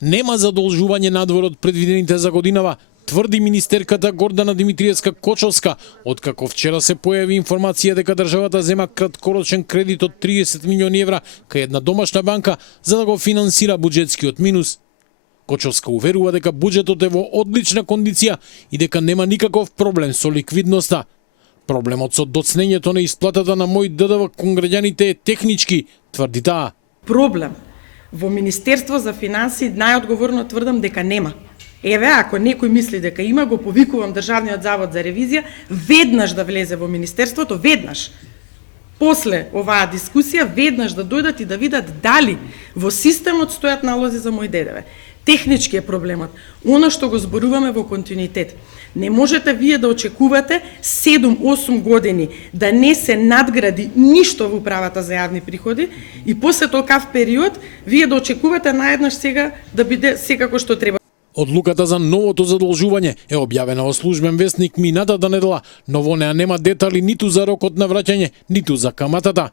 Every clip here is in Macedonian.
Нема задолжување надвор од предвидените за годинава, тврди министерката Гордана Димитриевска-Кочовска, откако вчера се појави информација дека државата зема краткорочен кредит од 30 милиони евра кај една домашна банка за да го финансира буџетскиот минус. Кочовска уверува дека буџетот е во одлична кондиција и дека нема никаков проблем со ликвидноста. Проблемот со доцнењето на исплатата на мој ДДВ кон граѓаните е технички, тврди таа. Проблем во Министерство за финансии најодговорно тврдам дека нема. Еве, ако некој мисли дека има, го повикувам Државниот завод за ревизија веднаш да влезе во Министерството, веднаш. После оваа дискусија, веднаш да дојдат и да видат дали во системот стојат налози за мој ДДВ. Технички е проблемот. Оно што го зборуваме во континуитет. Не можете вие да очекувате 7-8 години да не се надгради ништо во управата за јавни приходи и после толкав период вие да очекувате наеднаш сега да биде секако што треба. Одлуката за новото задолжување е објавена во службен весник минатата недела, но во неа нема детали ниту за рокот на враќање, ниту за каматата.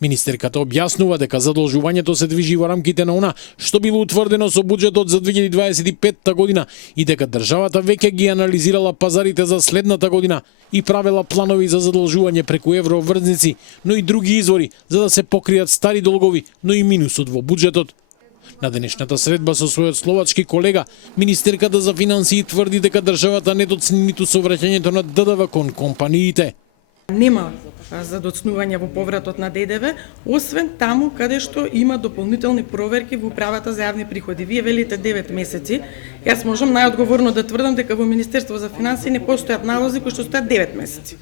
Министерката објаснува дека задолжувањето се движи во рамките на она што било утврдено со буџетот за 2025 година и дека државата веќе ги анализирала пазарите за следната година и правела планови за задолжување преку евроврзници, но и други извори за да се покријат стари долгови, но и минусот во буџетот. На денешната средба со својот словачки колега, министерката за финансии тврди дека државата не доцни ниту со враќањето на ДДВ кон компаниите. Нема задоцнување во повратот на ДДВ, освен таму каде што има дополнителни проверки во управата за јавни приходи. Вие велите 9 месеци, јас можам најодговорно да тврдам дека во Министерство за финансии не постојат налози кои што стојат 9 месеци.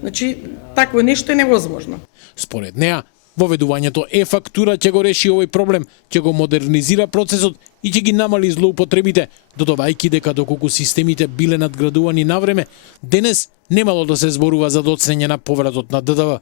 Значи, такво нешто е невозможно. Според неа, воведувањето е-фактура ќе го реши овој проблем, ќе го модернизира процесот и ќе ги намали злоупотребите, додавајќи дека доколку системите биле надградувани навреме, денес немало да се зборува за доцнење на повратот на ДДВ.